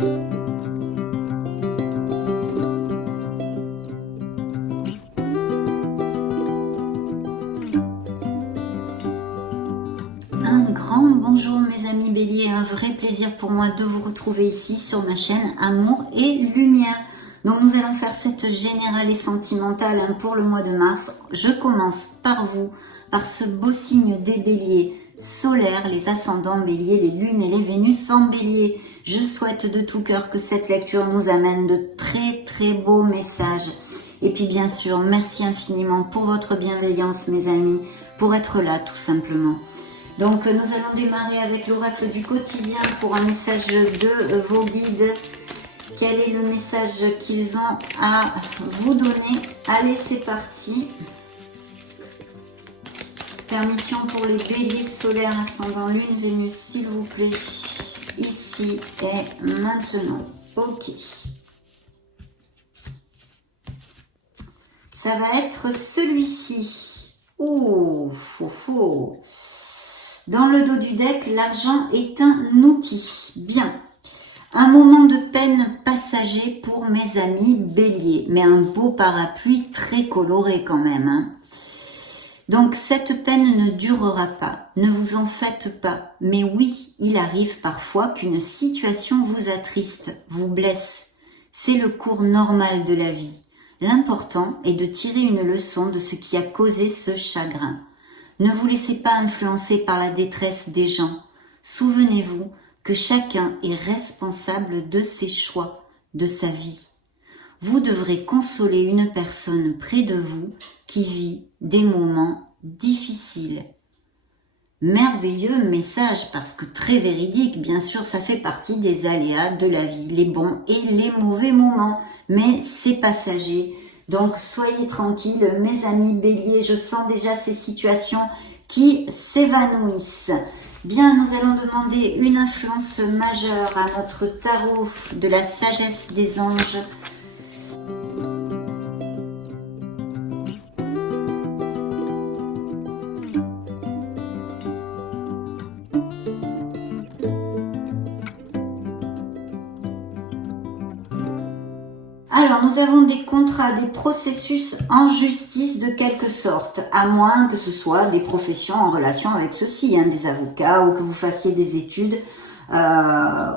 Un grand bonjour mes amis Bélier, un vrai plaisir pour moi de vous retrouver ici sur ma chaîne Amour et Lumière. Donc nous allons faire cette générale et sentimentale pour le mois de mars. Je commence par vous, par ce beau signe des Béliers solaires, les ascendants Bélier, les lunes et les Vénus en Bélier. Je souhaite de tout cœur que cette lecture nous amène de très beaux messages. Et puis bien sûr, merci infiniment pour votre bienveillance mes amis, pour être là tout simplement. Donc nous allons démarrer avec l'oracle du quotidien pour un message de vos guides. Quel est le message qu'ils ont à vous donner? Allez, c'est parti. Permission pour les béliers solaires, ascendant lune, Vénus, s'il vous plaît. Ici et maintenant. Ok. Ça va être celui-ci. Oh, faux. Dans le dos du deck, l'argent est un outil. Bien. Un moment de peine passager pour mes amis béliers. Mais un beau parapluie très coloré quand même. Donc cette peine ne durera pas. Ne vous en faites pas. Mais oui, il arrive parfois qu'une situation vous attriste, vous blesse. C'est le cours normal de la vie. L'important est de tirer une leçon de ce qui a causé ce chagrin. Ne vous laissez pas influencer par la détresse des gens. Souvenez-vous que chacun est responsable de ses choix, de sa vie. Vous devrez consoler une personne près de vous qui vit des moments difficiles. Merveilleux message parce que très véridique, bien sûr, ça fait partie des aléas de la vie, les bons et les mauvais moments, mais c'est passager. Donc, soyez tranquilles, mes amis béliers, je sens déjà ces situations qui s'évanouissent. Bien, nous allons demander une influence majeure à notre tarot de la sagesse des anges. Alors, nous avons des contrats, des processus en justice de quelque sorte, à moins que ce soit des professions en relation avec ceci, des avocats, ou que vous fassiez des études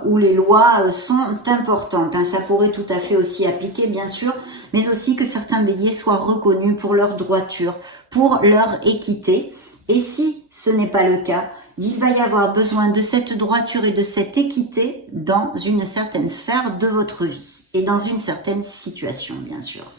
où les lois sont importantes. Ça pourrait tout à fait aussi appliquer, bien sûr, mais aussi que certains béliers soient reconnus pour leur droiture, pour leur équité. Et si ce n'est pas le cas, il va y avoir besoin de cette droiture et de cette équité dans une certaine sphère de votre vie. Et dans une certaine situation, bien sûr.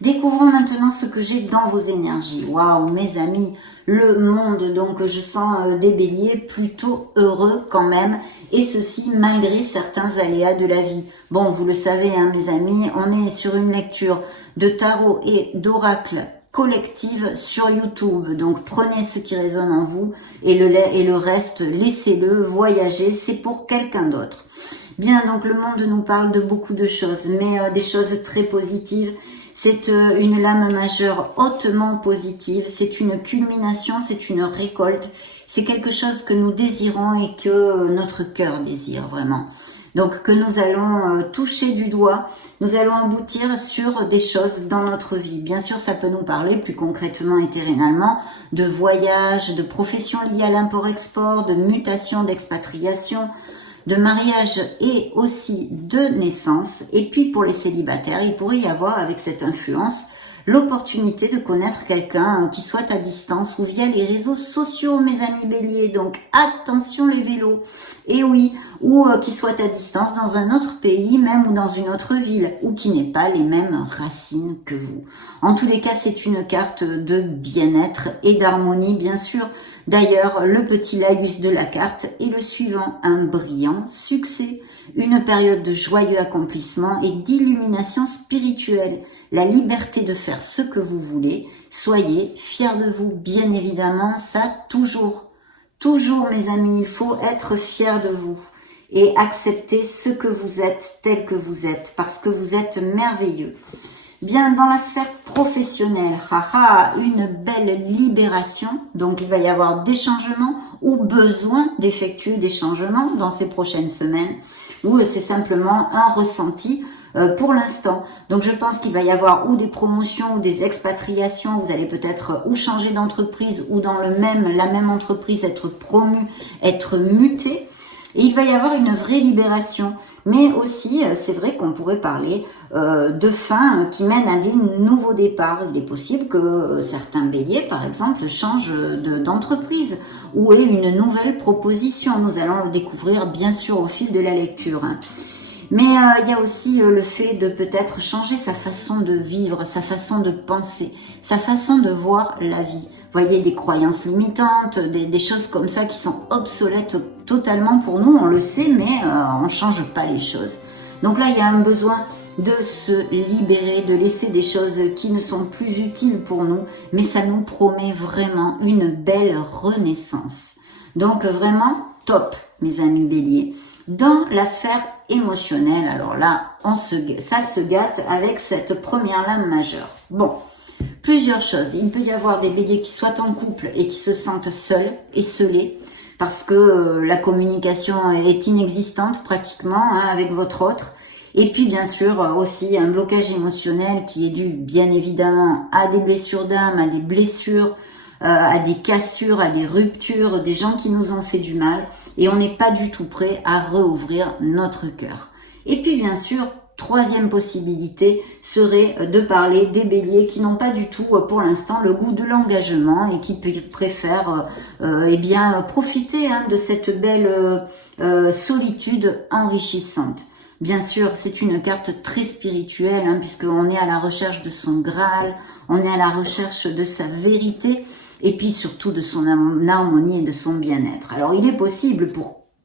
Découvrons maintenant ce que j'ai dans vos énergies. Waouh, mes amis, le monde, donc je sens des béliers plutôt heureux quand même, et ceci malgré certains aléas de la vie. Bon, vous le savez, mes amis, on est sur une lecture de tarot et d'oracle collective sur YouTube. Donc prenez ce qui résonne en vous et le reste, laissez-le voyager, c'est pour quelqu'un d'autre. Bien, donc le monde nous parle de beaucoup de choses, mais des choses très positives. C'est une lame majeure hautement positive, c'est une culmination, c'est une récolte, c'est quelque chose que nous désirons et que notre cœur désire vraiment. Donc que nous allons toucher du doigt, nous allons aboutir sur des choses dans notre vie. Bien sûr, ça peut nous parler plus concrètement et terrenalement de voyage, de profession liée à l'import-export, de mutation, d'expatriation, de mariage et aussi de naissance. Et puis pour les célibataires, il pourrait y avoir avec cette influence l'opportunité de connaître quelqu'un qui soit à distance ou via les réseaux sociaux, mes amis béliers. Donc attention les vélos. Et oui, ou qui soit à distance dans un autre pays, même ou dans une autre ville, ou qui n'ait pas les mêmes racines que vous. En tous les cas, c'est une carte de bien-être et d'harmonie, bien sûr. D'ailleurs, le petit laïus de la carte est le suivant, un brillant succès, une période de joyeux accomplissement et d'illumination spirituelle, la liberté de faire ce que vous voulez, soyez fiers de vous, bien évidemment, ça toujours, mes amis, il faut être fiers de vous et accepter ce que vous êtes tel que vous êtes, parce que vous êtes merveilleux. Bien, dans la sphère professionnelle, une belle libération, donc il va y avoir des changements ou besoin d'effectuer des changements dans ces prochaines semaines. ou c'est simplement un ressenti pour l'instant. Donc je pense qu'il va y avoir ou des promotions ou des expatriations, vous allez peut-être ou changer d'entreprise ou dans la même entreprise être promu, être muté, et il va y avoir une vraie libération. Mais aussi, c'est vrai qu'on pourrait parler de fin qui mène à des nouveaux départs. Il est possible que certains béliers, par exemple, changent d'entreprise ou aient une nouvelle proposition. Nous allons le découvrir bien sûr au fil de la lecture. Mais il y a aussi le fait de peut-être changer sa façon de vivre, sa façon de penser, sa façon de voir la vie. Vous voyez, des croyances limitantes, des choses comme ça qui sont obsolètes totalement pour nous, on le sait, mais on ne change pas les choses. Donc là, il y a un besoin de se libérer, de laisser des choses qui ne sont plus utiles pour nous, mais ça nous promet vraiment une belle renaissance. Donc vraiment, top, mes amis béliers. Dans la sphère émotionnelle, alors là, ça se gâte avec cette première lame majeure. Bon, plusieurs choses. Il peut y avoir des béliers qui soient en couple et qui se sentent seuls, esseulés, parce que la communication est inexistante pratiquement avec votre autre. Et puis bien sûr aussi un blocage émotionnel qui est dû bien évidemment à des blessures d'âme, à des blessures, à des cassures, à des ruptures, des gens qui nous ont fait du mal, et on n'est pas du tout prêt à rouvrir notre cœur. Et puis bien sûr, troisième possibilité serait de parler des béliers qui n'ont pas du tout pour l'instant le goût de l'engagement et qui préfèrent eh bien profiter de cette belle solitude enrichissante. Bien sûr, c'est une carte très spirituelle puisqu'on est à la recherche de son Graal, on est à la recherche de sa vérité et puis surtout de son harmonie et de son bien-être. Alors il est possible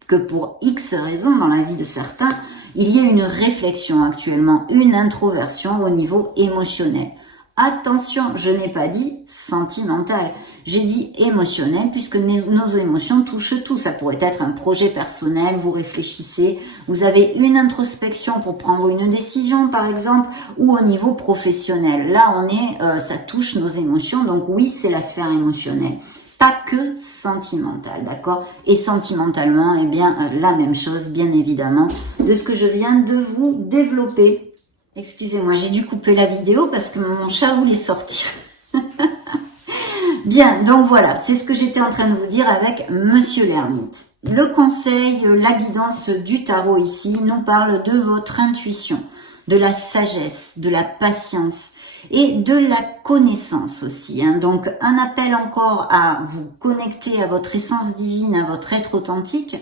que pour X raisons dans la vie de certains, il y ait une réflexion actuellement, une introversion au niveau émotionnel. Attention, je n'ai pas dit sentimental, j'ai dit émotionnel puisque nos émotions touchent tout. Ça pourrait être un projet personnel, vous réfléchissez, vous avez une introspection pour prendre une décision par exemple, ou au niveau professionnel. Là, ça touche nos émotions, donc oui, c'est la sphère émotionnelle. Pas que sentimental, d'accord? Et sentimentalement, eh bien, la même chose, bien évidemment, de ce que je viens de vous développer. Excusez-moi, j'ai dû couper la vidéo parce que mon chat voulait sortir. Bien, donc voilà, c'est ce que j'étais en train de vous dire avec Monsieur l'Ermite. Le conseil, la guidance du tarot ici nous parle de votre intuition, de la sagesse, de la patience et de la connaissance aussi. Donc un appel encore à vous connecter à votre essence divine, à votre être authentique.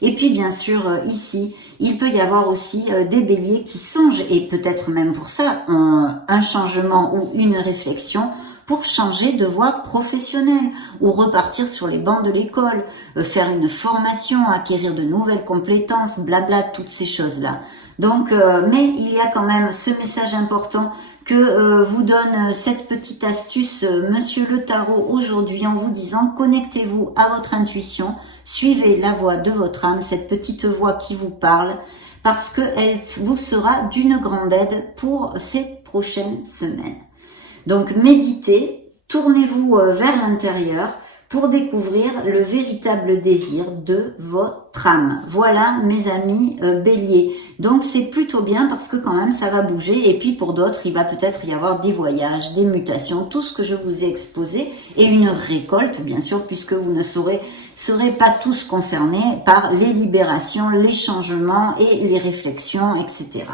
Et puis bien sûr ici, il peut y avoir aussi des béliers qui songent, et peut-être même pour ça, un changement ou une réflexion pour changer de voie professionnelle ou repartir sur les bancs de l'école, faire une formation, acquérir de nouvelles compétences, blabla, toutes ces choses-là. Donc, mais il y a quand même ce message important que vous donne cette petite astuce Monsieur le Tarot aujourd'hui en vous disant connectez-vous à votre intuition, suivez la voix de votre âme, cette petite voix qui vous parle, parce qu'elle vous sera d'une grande aide pour ces prochaines semaines. Donc méditez, tournez-vous vers l'intérieur pour découvrir le véritable désir de votre âme. Voilà mes amis béliers. Donc c'est plutôt bien parce que quand même ça va bouger, et puis pour d'autres il va peut-être y avoir des voyages, des mutations, tout ce que je vous ai exposé, et une récolte bien sûr puisque vous ne serez pas tous concernés par les libérations, les changements et les réflexions, etc.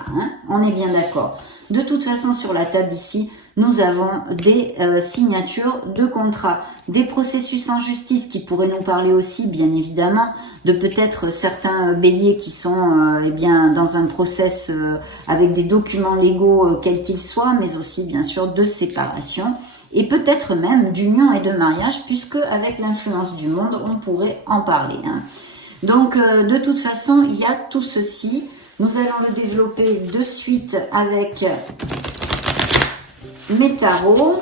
On est bien d'accord. De toute façon sur la table ici, nous avons des signatures de contrats, des processus en justice qui pourraient nous parler aussi, bien évidemment, de peut-être certains béliers qui sont eh bien dans un process avec des documents légaux quels qu'ils soient, mais aussi bien sûr de séparation et peut-être même d'union et de mariage, puisque avec l'influence du monde, on pourrait en parler. Donc de toute façon, il y a tout ceci. Nous allons le développer de suite avec mes tarots.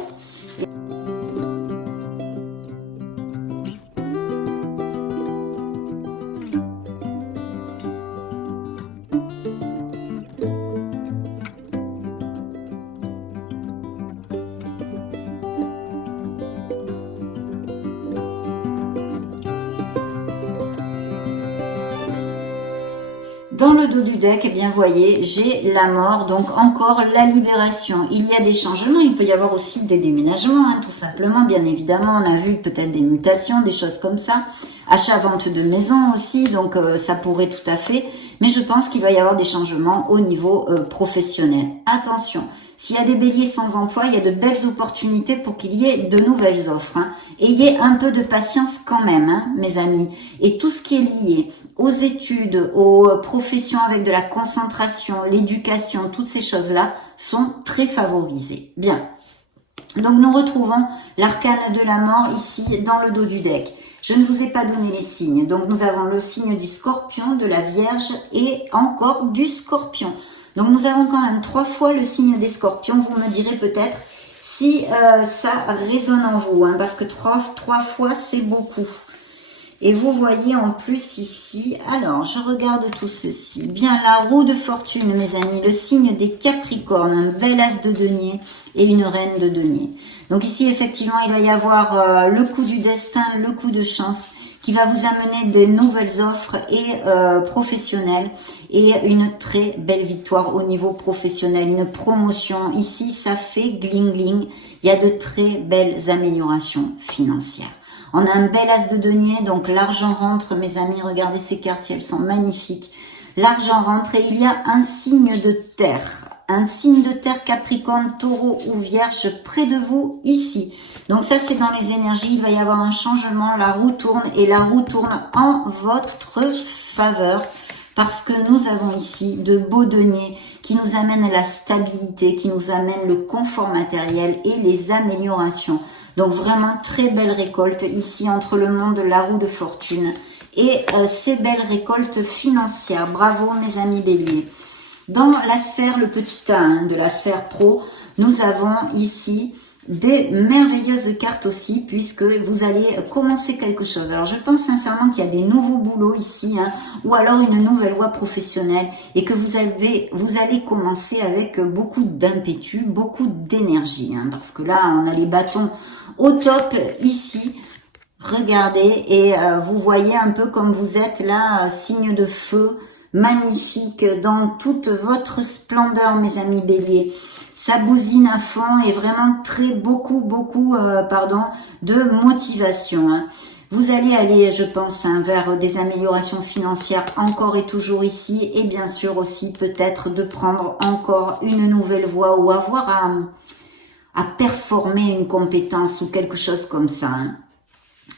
Dans le dos du deck, eh bien, voyez, j'ai la mort, donc encore la libération. Il y a des changements, il peut y avoir aussi des déménagements, hein, tout simplement, bien évidemment. On a vu peut-être des mutations, des choses comme ça. Achat-vente de maison aussi, donc ça pourrait tout à fait. Mais je pense qu'il va y avoir des changements au niveau professionnel. Attention, s'il y a des béliers sans emploi, il y a de belles opportunités pour qu'il y ait de nouvelles offres. Hein. Ayez un peu de patience quand même, hein, mes amis. Et tout ce qui est lié aux études, aux professions avec de la concentration, l'éducation, toutes ces choses-là sont très favorisées. Bien. Donc nous retrouvons l'arcane de la mort ici dans le dos du deck. Je ne vous ai pas donné les signes. Donc nous avons le signe du scorpion, de la vierge et encore du scorpion. Donc nous avons quand même 3 fois le signe des scorpions. Vous me direz peut-être si ça résonne en vous, hein, parce que 3 fois c'est beaucoup. Et vous voyez en plus ici, alors je regarde tout ceci, bien la roue de fortune mes amis, le signe des capricornes, un bel as de denier et une reine de denier. Donc ici effectivement il va y avoir le coup du destin, le coup de chance qui va vous amener des nouvelles offres et professionnelles et une très belle victoire au niveau professionnel, une promotion. Ici ça fait gling gling, il y a de très belles améliorations financières. On a un bel as de denier, donc l'argent rentre, mes amis, regardez ces cartes, elles sont magnifiques. L'argent rentre et il y a un signe de terre. Un signe de terre Capricorne, Taureau ou Vierge près de vous ici. Donc ça c'est dans les énergies, il va y avoir un changement, la roue tourne et la roue tourne en votre faveur. Parce que nous avons ici de beaux deniers qui nous amènent la stabilité, qui nous amènent le confort matériel et les améliorations. Donc vraiment très belle récolte ici entre le monde de la roue de fortune et ces belles récoltes financières. Bravo mes amis béliers. Dans la sphère, le petit A hein, de la sphère pro, nous avons ici des merveilleuses cartes aussi puisque vous allez commencer quelque chose. Alors je pense sincèrement qu'il y a des nouveaux boulots ici hein, ou alors une nouvelle voie professionnelle et que vous allez commencer avec beaucoup d'impétu, beaucoup d'énergie hein, parce que là on a les bâtons au top ici. Regardez et vous voyez un peu comme vous êtes là, signe de feu, magnifique dans toute votre splendeur mes amis béliers. Ça bousine à fond et vraiment beaucoup de motivation. Hein. Vous allez aller, je pense, hein, vers des améliorations financières encore et toujours ici. Et bien sûr aussi peut-être de prendre encore une nouvelle voie ou avoir à performer une compétence ou quelque chose comme ça. Hein.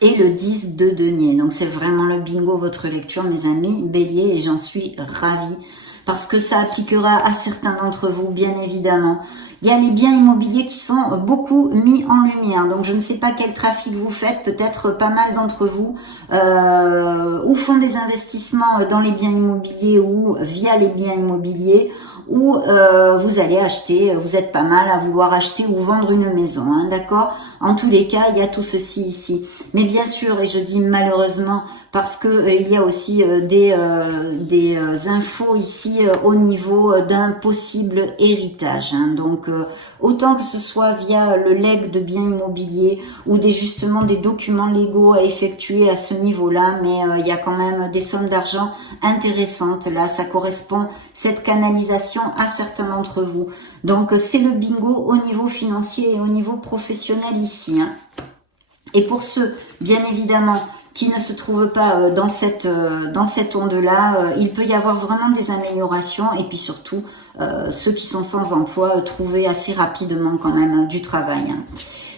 Et le 10 de denier. Donc c'est vraiment le bingo, votre lecture, mes amis béliers. Et j'en suis ravie. Parce que ça appliquera à certains d'entre vous, bien évidemment. Il y a les biens immobiliers qui sont beaucoup mis en lumière. Donc, je ne sais pas quel trafic vous faites. Peut-être pas mal d'entre vous ou font des investissements dans les biens immobiliers ou via les biens immobiliers ou vous allez acheter, vous êtes pas mal à vouloir acheter ou vendre une maison, hein, d'accord? En tous les cas, il y a tout ceci ici. Mais bien sûr, et je dis malheureusement, parce que il y a aussi des infos ici au niveau d'un possible héritage. Hein. Donc, autant que ce soit via le legs de biens immobiliers ou justement des documents légaux à effectuer à ce niveau-là, mais il y a quand même des sommes d'argent intéressantes. Là, ça correspond, cette canalisation, à certains d'entre vous. Donc, c'est le bingo au niveau financier et au niveau professionnel ici. Hein. Et pour ceux, bien évidemment, qui ne se trouvent pas dans cette onde-là, il peut y avoir vraiment des améliorations et puis surtout, ceux qui sont sans emploi, trouver assez rapidement quand même du travail. Hein.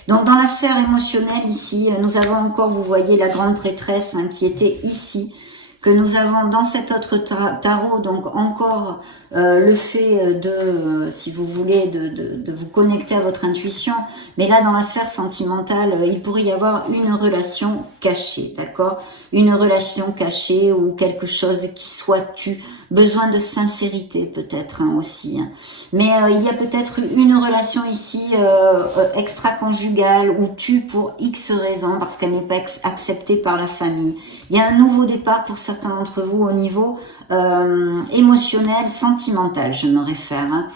Donc dans la sphère émotionnelle ici, nous avons encore, vous voyez, la grande prêtresse hein, qui était ici, que nous avons dans cet autre tarot, donc encore le fait de, si vous voulez, de vous connecter à votre intuition. Mais là, dans la sphère sentimentale, il pourrait y avoir une relation cachée, d'accord? Une relation cachée ou quelque chose qui soit tu. Besoin de sincérité peut-être hein, aussi. Hein. Mais il y a peut-être une relation ici extra-conjugale ou tu pour X raisons parce qu'elle n'est pas acceptée par la famille. Il y a un nouveau départ pour certains d'entre vous au niveau émotionnel, sentimental, je me réfère. Hein.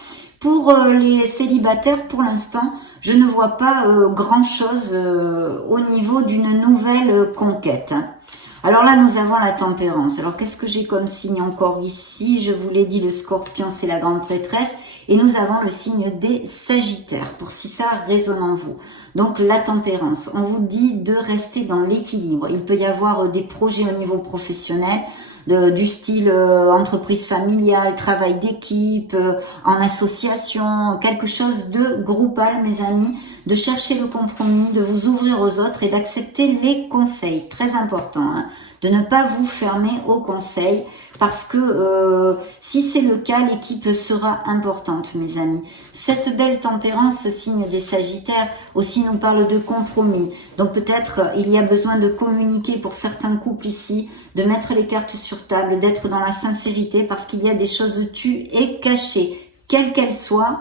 Pour les célibataires, pour l'instant, je ne vois pas grand-chose au niveau d'une nouvelle conquête. Hein. Alors là, nous avons la tempérance. Alors, qu'est-ce que j'ai comme signe encore ici? Je vous l'ai dit, le scorpion, c'est la grande prêtresse. Et nous avons le signe des sagittaires, pour si ça résonne en vous. Donc, la tempérance. On vous dit de rester dans l'équilibre. Il peut y avoir des projets au niveau professionnel, du style entreprise familiale, travail d'équipe, en association, quelque chose de groupal, mes amis, de chercher le compromis, de vous ouvrir aux autres et d'accepter les conseils, très important, hein, de ne pas vous fermer aux conseils, parce que si c'est le cas, l'équipe sera importante, mes amis. Cette belle tempérance, ce signe des sagittaires, aussi nous parle de compromis. Donc peut-être il y a besoin de communiquer pour certains couples ici, de mettre les cartes sur table, d'être dans la sincérité, parce qu'il y a des choses tues et cachées. Quelles qu'elles soient,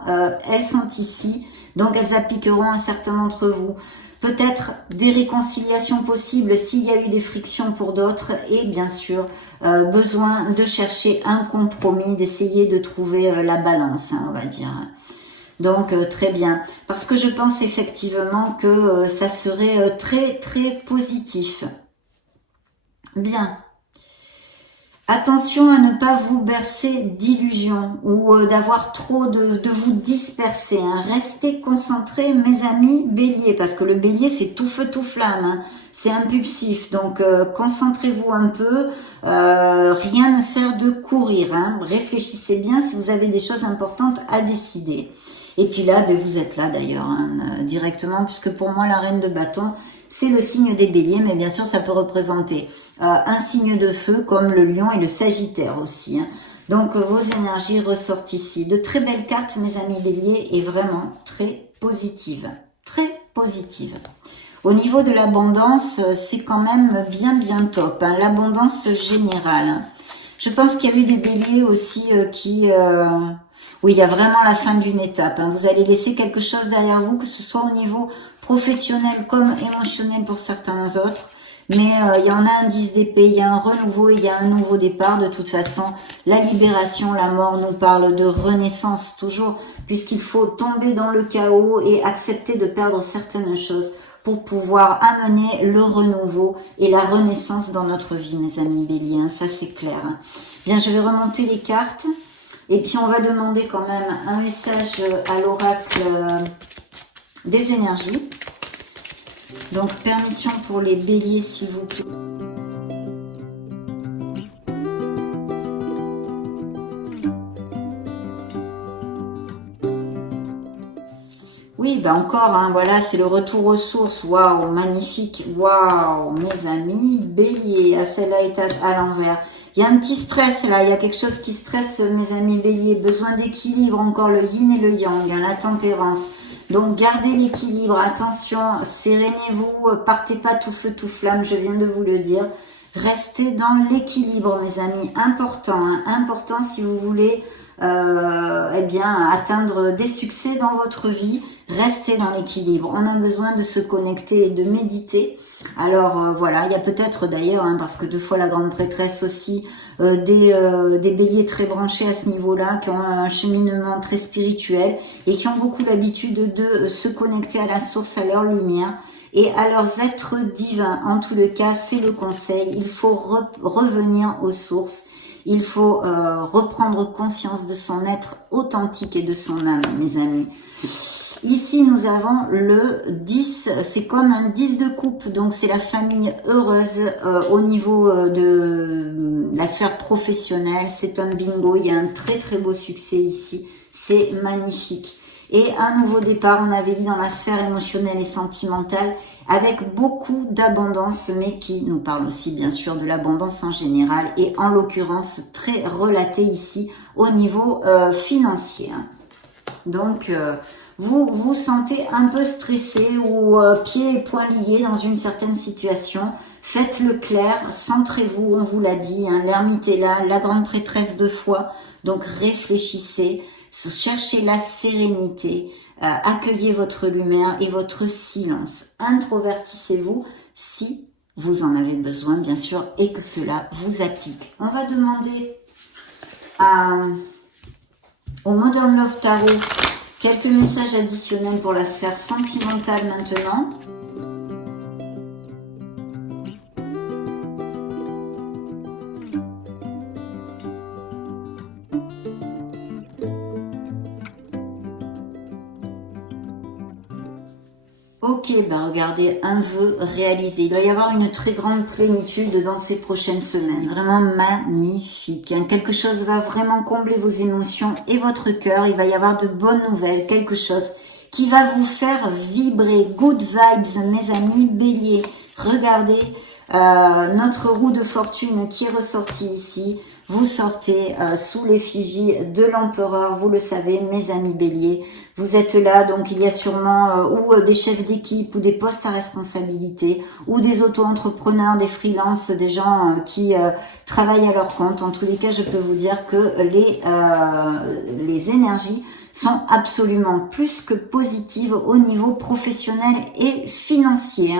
elles sont ici, donc elles appliqueront à certains d'entre vous. Peut-être des réconciliations possibles s'il y a eu des frictions pour d'autres, et bien sûr besoin de chercher un compromis, d'essayer de trouver la balance, hein, on va dire. Donc très bien, parce que je pense effectivement que ça serait très très positif. Bien. Attention à ne pas vous bercer d'illusions ou d'avoir trop de vous disperser. Hein. Restez concentrés, mes amis béliers, parce que le bélier, c'est tout feu, tout flamme. Hein. C'est impulsif, donc concentrez-vous un peu. Rien ne sert de courir. Hein. Réfléchissez bien si vous avez des choses importantes à décider. Et puis là, ben, vous êtes là d'ailleurs, hein, directement, puisque pour moi, la reine de bâton, c'est le signe des béliers, mais bien sûr, ça peut représenter un signe de feu, comme le lion et le sagittaire aussi. Hein. Donc, vos énergies ressortent ici. De très belles cartes, mes amis béliers, et vraiment très positives. Très positives. Au niveau de l'abondance, c'est quand même bien top. Hein, l'abondance générale. Hein. Je pense qu'il y a eu des béliers aussi où il y a vraiment la fin d'une étape. Hein. Vous allez laisser quelque chose derrière vous, que ce soit au niveau professionnel comme émotionnel pour certains autres. Mais il y en a un 10 d'épée, il y a un renouveau, il y a un nouveau départ. De toute façon, la libération, la mort nous parle de renaissance toujours, puisqu'il faut tomber dans le chaos et accepter de perdre certaines choses pour pouvoir amener le renouveau et la renaissance dans notre vie, mes amis béliers. Hein, ça, c'est clair. Hein. Bien, je vais remonter les cartes. Et puis, on va demander quand même un message à l'oracle des énergies. Donc, permission pour les béliers, s'il vous plaît. Oui, ben encore, hein, voilà, c'est le retour aux sources. Waouh, magnifique. Waouh, mes amis, bélier. Ah, celle-là est à l'envers. Il y a un petit stress là, il y a quelque chose qui stresse, mes amis béliers. Besoin d'équilibre, encore le yin et le yang, hein, la tempérance. Donc, gardez l'équilibre. Attention, sérénez-vous, partez pas tout feu, tout flamme, je viens de vous le dire. Restez dans l'équilibre, mes amis. Important, hein, important si vous voulez eh bien, atteindre des succès dans votre vie. Restez dans l'équilibre. On a besoin de se connecter et de méditer. Alors voilà, il y a peut-être d'ailleurs, hein, parce que deux fois la grande prêtresse aussi, des béliers très branchés à ce niveau-là, qui ont un cheminement très spirituel et qui ont beaucoup l'habitude de se connecter à la source, à leur lumière et à leurs êtres divins. En tout le cas, c'est le conseil. Il faut revenir aux sources. Il faut reprendre conscience de son être authentique et de son âme, mes amis. Ici, nous avons le 10, c'est comme un 10 de coupe, donc c'est la famille heureuse au niveau de la sphère professionnelle. C'est un bingo, il y a un très beau succès ici, c'est magnifique. Et un nouveau départ, on avait dit, dans la sphère émotionnelle et sentimentale, avec beaucoup d'abondance, mais qui nous parle aussi bien sûr de l'abondance en général, et en l'occurrence très relaté ici au niveau financier. Donc, vous vous sentez un peu stressé ou pieds et poings liés dans une certaine situation. Faites le clair, centrez-vous, on vous l'a dit, hein, l'ermite est là, la grande prêtresse de foi, donc réfléchissez. Cherchez la sérénité, accueillez votre lumière et votre silence. Introvertissez-vous si vous en avez besoin, bien sûr, et que cela vous applique. On va demander au Modern Love Tarot quelques messages additionnels pour la sphère sentimentale maintenant. Ok, ben regardez, un vœu réalisé. Il va y avoir une très grande plénitude dans ces prochaines semaines. Vraiment magnifique. Hein. Quelque chose va vraiment combler vos émotions et votre cœur. Il va y avoir de bonnes nouvelles, quelque chose qui va vous faire vibrer. Good vibes, mes amis béliers. Regardez notre roue de fortune qui est ressortie ici. Vous sortez sous l'effigie de l'empereur, vous le savez, mes amis béliers. Vous êtes là, donc il y a sûrement ou des chefs d'équipe ou des postes à responsabilité ou des auto-entrepreneurs, des freelances, des gens qui travaillent à leur compte. En tous les cas, je peux vous dire que les énergies sont absolument plus que positives au niveau professionnel et financier.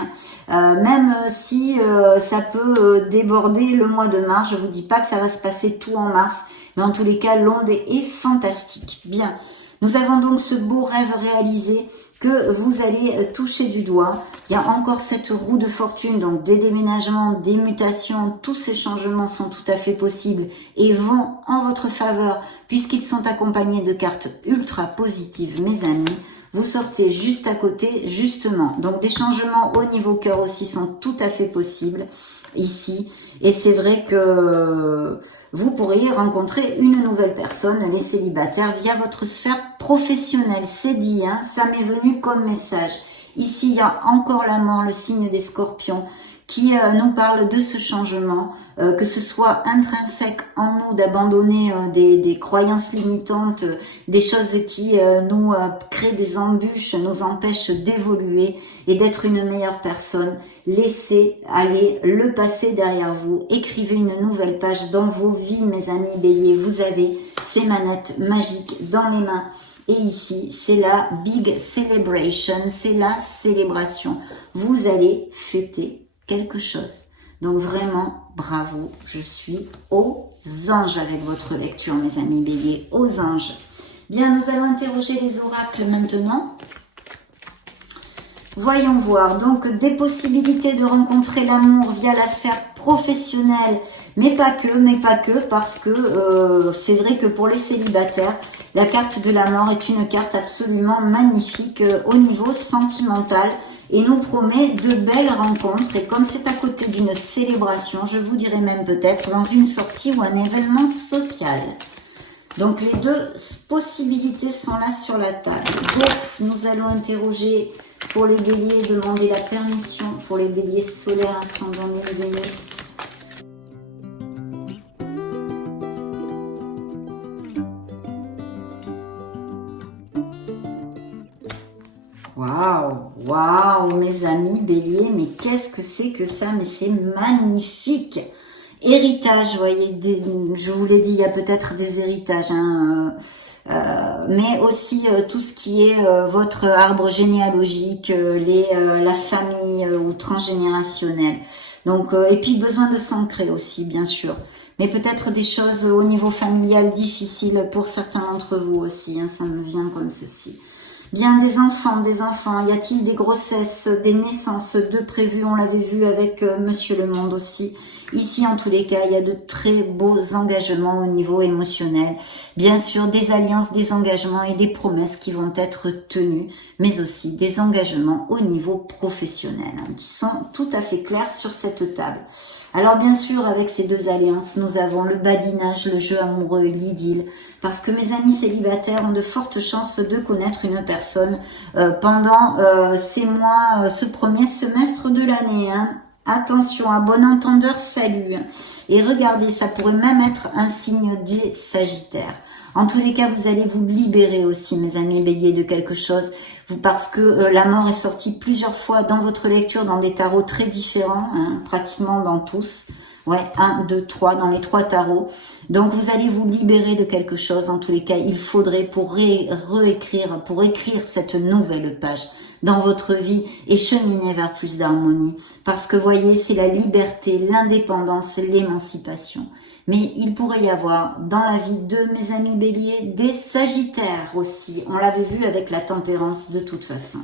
Hein. Même si ça peut déborder le mois de mars, je vous dis pas que ça va se passer tout en mars, mais en tous les cas, l'onde est fantastique. Bien, nous avons donc ce beau rêve réalisé que vous allez toucher du doigt. Il y a encore cette roue de fortune, donc des déménagements, des mutations, tous ces changements sont tout à fait possibles et vont en votre faveur puisqu'ils sont accompagnés de cartes ultra positives, mes amis. Vous sortez juste à côté, justement. Donc, des changements au niveau cœur aussi sont tout à fait possibles ici. Et c'est vrai que vous pourriez rencontrer une nouvelle personne, les célibataires, via votre sphère professionnelle. C'est dit, hein, ça m'est venu comme message. Ici, il y a encore la mort, le signe des scorpions, qui nous parle de ce changement, que ce soit intrinsèque en nous d'abandonner des croyances limitantes, des choses qui nous créent des embûches, nous empêchent d'évoluer et d'être une meilleure personne. Laissez aller le passé derrière vous, écrivez une nouvelle page dans vos vies, mes amis béliers. Vous avez ces manettes magiques dans les mains. Et ici, c'est la big celebration, c'est la célébration. Vous allez fêter quelque chose. Donc vraiment, bravo, je suis aux anges avec votre lecture, mes amis béliers, aux anges. Bien, nous allons interroger les oracles maintenant. Voyons voir, donc des possibilités de rencontrer l'amour via la sphère professionnelle, mais pas que, parce que c'est vrai que pour les célibataires, la carte de la mort est une carte absolument magnifique au niveau sentimental et nous promet de belles rencontres. Et comme c'est à côté d'une célébration, je vous dirais même peut-être dans une sortie ou un événement social. Donc les deux possibilités sont là sur la table. Donc nous allons interroger pour les béliers, demander la permission pour les béliers solaires, ascendant Vénus. Waouh, waouh, mes amis béliers, mais qu'est-ce que c'est que ça? Mais c'est magnifique! Héritage, vous voyez, je vous l'ai dit, il y a peut-être des héritages, hein, mais aussi tout ce qui est votre arbre généalogique, la famille ou transgénérationnelle. Donc, et puis besoin de s'ancrer aussi, bien sûr. Mais peut-être des choses au niveau familial difficiles pour certains d'entre vous aussi, hein, ça me vient comme ceci. Bien, des enfants, y a-t-il des grossesses, des naissances de prévues? On l'avait vu avec Monsieur le Monde aussi. Ici, en tous les cas, il y a de très beaux engagements au niveau émotionnel. Bien sûr, des alliances, des engagements et des promesses qui vont être tenues, mais aussi des engagements au niveau professionnel, hein, qui sont tout à fait clairs sur cette table. Alors bien sûr, avec ces deux alliances, nous avons le badinage, le jeu amoureux, l'idylle, parce que mes amis célibataires ont de fortes chances de connaître une personne pendant ces mois, ce premier semestre de l'année. Hein. Attention, à bon entendeur, salut. Et regardez, ça pourrait même être un signe des Sagittaires. En tous les cas, vous allez vous libérer aussi, mes amis béliers, de quelque chose, parce que la mort est sortie plusieurs fois dans votre lecture, dans des tarots très différents, hein, pratiquement dans tous. Ouais, 1, 2, 3, dans les 3 tarots. Donc, vous allez vous libérer de quelque chose. En tous les cas, il faudrait pour réécrire, pour écrire cette nouvelle page dans votre vie et cheminer vers plus d'harmonie. Parce que, voyez, c'est la liberté, l'indépendance, l'émancipation. Mais il pourrait y avoir dans la vie de mes amis béliers des sagittaires aussi. On l'avait vu avec la tempérance de toute façon.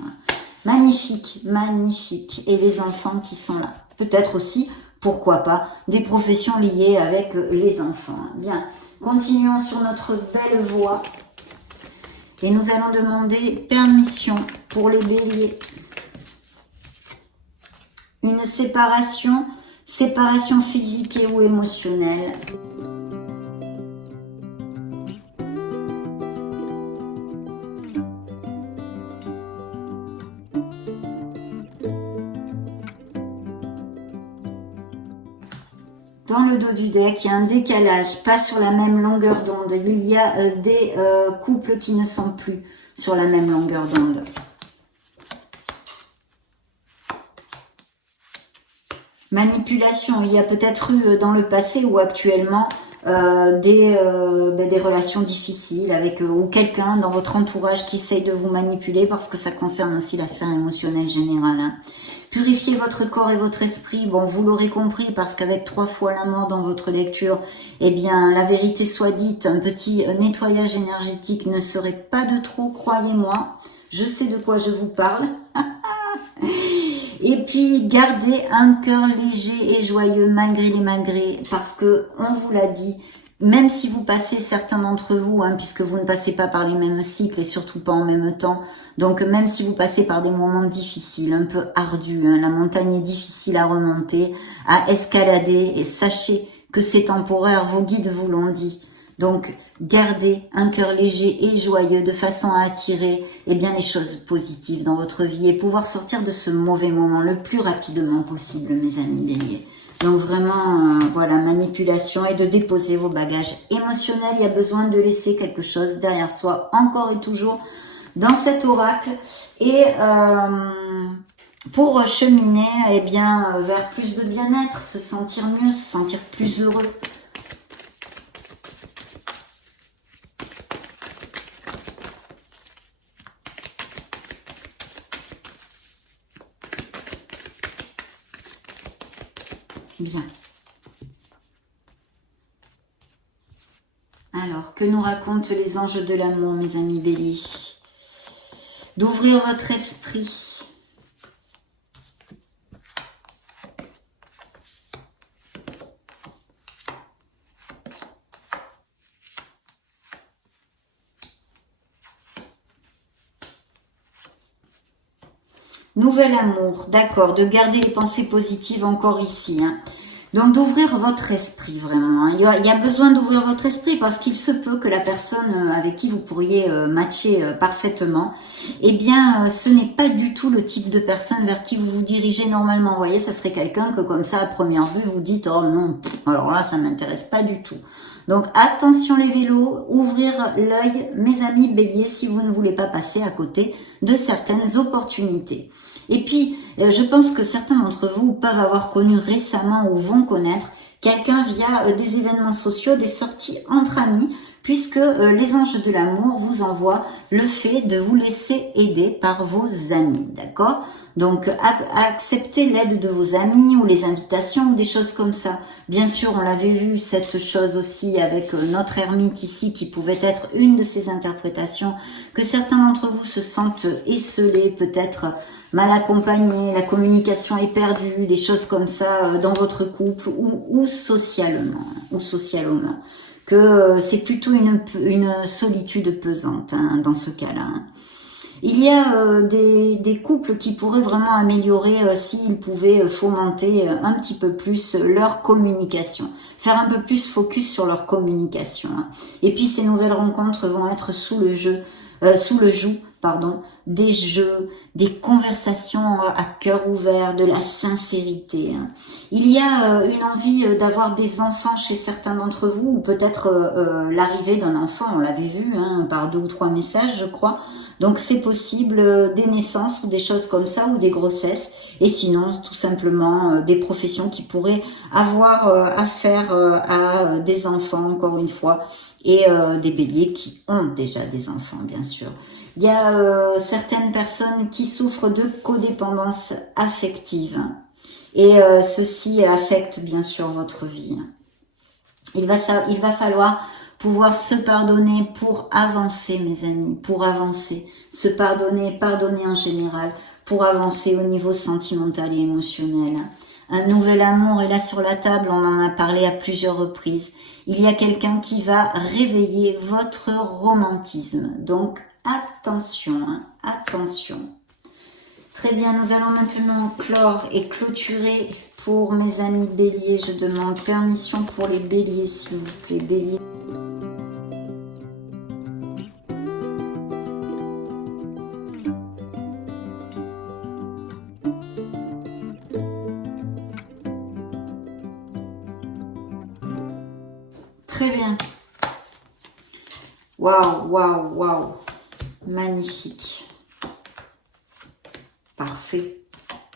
Magnifique, magnifique. Et les enfants qui sont là. Peut-être aussi, pourquoi pas, des professions liées avec les enfants. Bien, continuons sur notre belle voie. Et nous allons demander permission pour les béliers. une séparation, séparation physique et ou émotionnelle. Dans le dos du deck, il y a un décalage, pas sur la même longueur d'onde. Il y a des couples qui ne sont plus sur la même longueur d'onde. Manipulation, il y a peut-être eu dans le passé ou actuellement des relations difficiles avec ou quelqu'un dans votre entourage qui essaye de vous manipuler parce que ça concerne aussi la sphère émotionnelle générale. Hein. Purifiez votre corps et votre esprit. Bon, vous l'aurez compris parce qu'avec 3 fois la mort dans votre lecture, eh bien, la vérité soit dite, un petit nettoyage énergétique ne serait pas de trop, croyez-moi. Je sais de quoi je vous parle. Et puis, gardez un cœur léger et joyeux malgré les malgrés, parce que, on vous l'a dit, même si vous passez, certains d'entre vous, hein, puisque vous ne passez pas par les mêmes cycles et surtout pas en même temps, donc même si vous passez par des moments difficiles, un peu ardus, hein, la montagne est difficile à remonter, à escalader, et sachez que c'est temporaire, vos guides vous l'ont dit. Donc, gardez un cœur léger et joyeux de façon à attirer bien, les choses positives dans votre vie et pouvoir sortir de ce mauvais moment le plus rapidement possible, mes amis béliers. Donc vraiment, voilà, manipulation et de déposer vos bagages émotionnels. Il y a besoin de laisser quelque chose derrière soi, encore et toujours, dans cet oracle. Et pour cheminer vers plus de bien-être, se sentir mieux, se sentir plus heureux. Bien. Alors, que nous racontent les anges de l'amour, mes amis béliers? D'ouvrir votre esprit. Nouvel amour, d'accord, de garder les pensées positives encore ici. Hein. Donc d'ouvrir votre esprit vraiment. Hein. Il y a besoin d'ouvrir votre esprit parce qu'il se peut que la personne avec qui vous pourriez matcher parfaitement, eh bien ce n'est pas du tout le type de personne vers qui vous vous dirigez normalement. Vous voyez, ça serait quelqu'un que comme ça à première vue vous dites oh non, alors là ça m'intéresse pas du tout. Donc attention les vélos, ouvrir l'œil mes amis béliers si vous ne voulez pas passer à côté de certaines opportunités. Et puis, je pense que certains d'entre vous peuvent avoir connu récemment ou vont connaître quelqu'un via des événements sociaux, des sorties entre amis, puisque les anges de l'amour vous envoient le fait de vous laisser aider par vos amis, d'accord? Donc, acceptez l'aide de vos amis ou les invitations ou des choses comme ça. Bien sûr, on l'avait vu, cette chose aussi avec notre ermite ici qui pouvait être une de ces interprétations, que certains d'entre vous se sentent esselés, peut-être mal accompagnés, la communication est perdue, des choses comme ça dans votre couple ou socialement, que c'est plutôt une solitude pesante hein, dans ce cas-là. Hein. Il y a des couples qui pourraient vraiment améliorer s'ils pouvaient fomenter un petit peu plus leur communication, faire un peu plus focus sur leur communication. Hein. Et puis ces nouvelles rencontres vont être sous le joug, des jeux, des conversations à cœur ouvert, de la sincérité. Hein. Il y a une envie d'avoir des enfants chez certains d'entre vous, ou peut-être l'arrivée d'un enfant, on l'avait vu hein, par 2 ou 3 messages je crois. Donc c'est possible des naissances ou des choses comme ça, ou des grossesses, et sinon tout simplement des professions qui pourraient avoir affaire à des enfants encore une fois, et des béliers qui ont déjà des enfants bien sûr. Il y a certaines personnes qui souffrent de codépendance affective et ceci affecte bien sûr votre vie. Il va falloir pouvoir se pardonner pour avancer mes amis, pour avancer, se pardonner en général, pour avancer au niveau sentimental et émotionnel. Un nouvel amour est là sur la table, on en a parlé à plusieurs reprises. Il y a quelqu'un qui va réveiller votre romantisme, donc attention, hein, attention. Très bien, nous allons maintenant clore et clôturer pour mes amis béliers. Je demande permission pour les béliers, s'il vous plaît, bélier. Très bien. Waouh, waouh, waouh. Magnifique. Parfait.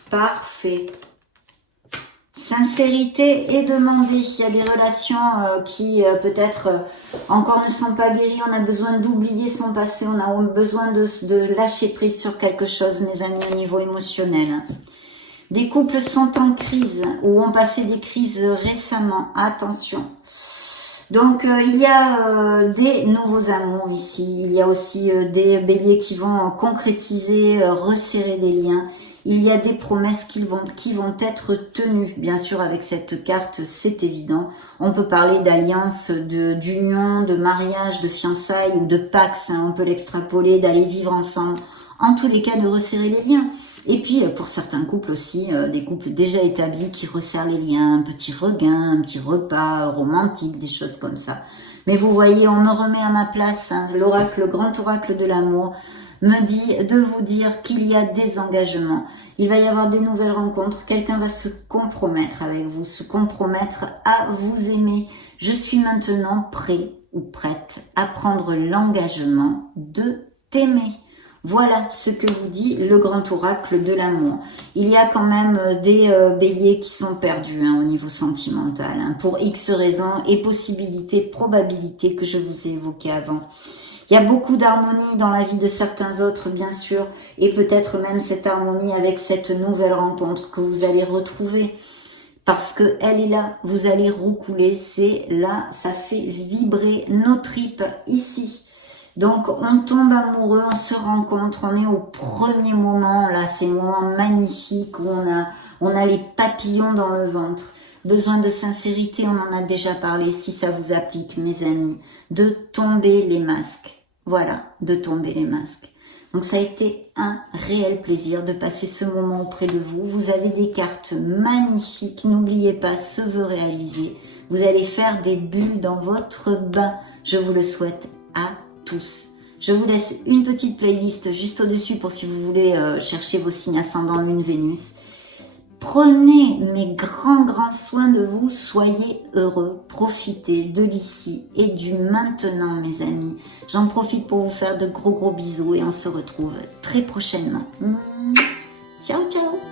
Parfait. Sincérité est demandée. Il y a des relations qui peut-être encore ne sont pas guéries. On a besoin d'oublier son passé. On a besoin de lâcher prise sur quelque chose, mes amis, au niveau émotionnel. Des couples sont en crise ou ont passé des crises récemment. Attention. Donc, il y a des nouveaux amours ici. Il y a aussi des béliers qui vont concrétiser, resserrer des liens. Il y a des promesses qui vont être tenues. Bien sûr, avec cette carte, c'est évident. On peut parler d'alliance, d'union, de mariage, de fiançailles ou de pax. Hein. On peut l'extrapoler, d'aller vivre ensemble. En tous les cas, de resserrer les liens. Et puis, pour certains couples aussi, des couples déjà établis qui resserrent les liens, un petit regain, un petit repas romantique, des choses comme ça. Mais vous voyez, on me remet à ma place. Hein, l'oracle, le grand oracle de l'amour, me dit de vous dire qu'il y a des engagements. Il va y avoir des nouvelles rencontres. Quelqu'un va se compromettre avec vous, se compromettre à vous aimer. Je suis maintenant prêt ou prête à prendre l'engagement de t'aimer. Voilà ce que vous dit le grand oracle de l'amour. Il y a quand même des béliers qui sont perdus hein, au niveau sentimental, hein, pour X raisons et possibilités, probabilités que je vous ai évoquées avant. Il y a beaucoup d'harmonie dans la vie de certains autres, bien sûr, et peut-être même cette harmonie avec cette nouvelle rencontre que vous allez retrouver. Parce que elle est là, vous allez roucouler, c'est là, ça fait vibrer nos tripes ici. Donc, on tombe amoureux, on se rencontre, on est au premier moment, là, ces moments magnifiques où on a les papillons dans le ventre. Besoin de sincérité, on en a déjà parlé, si ça vous applique, mes amis, de tomber les masques. Voilà, de tomber les masques. Donc, ça a été un réel plaisir de passer ce moment auprès de vous. Vous avez des cartes magnifiques, n'oubliez pas, ce vœu réalisé. Vous allez faire des bulles dans votre bain. Je vous le souhaite à tous. Je vous laisse une petite playlist juste au-dessus pour si vous voulez chercher vos signes ascendant Lune, Vénus. Prenez mes grands soins de vous, soyez heureux, profitez de l'ici et du maintenant mes amis. J'en profite pour vous faire de gros bisous et on se retrouve très prochainement. Ciao ciao.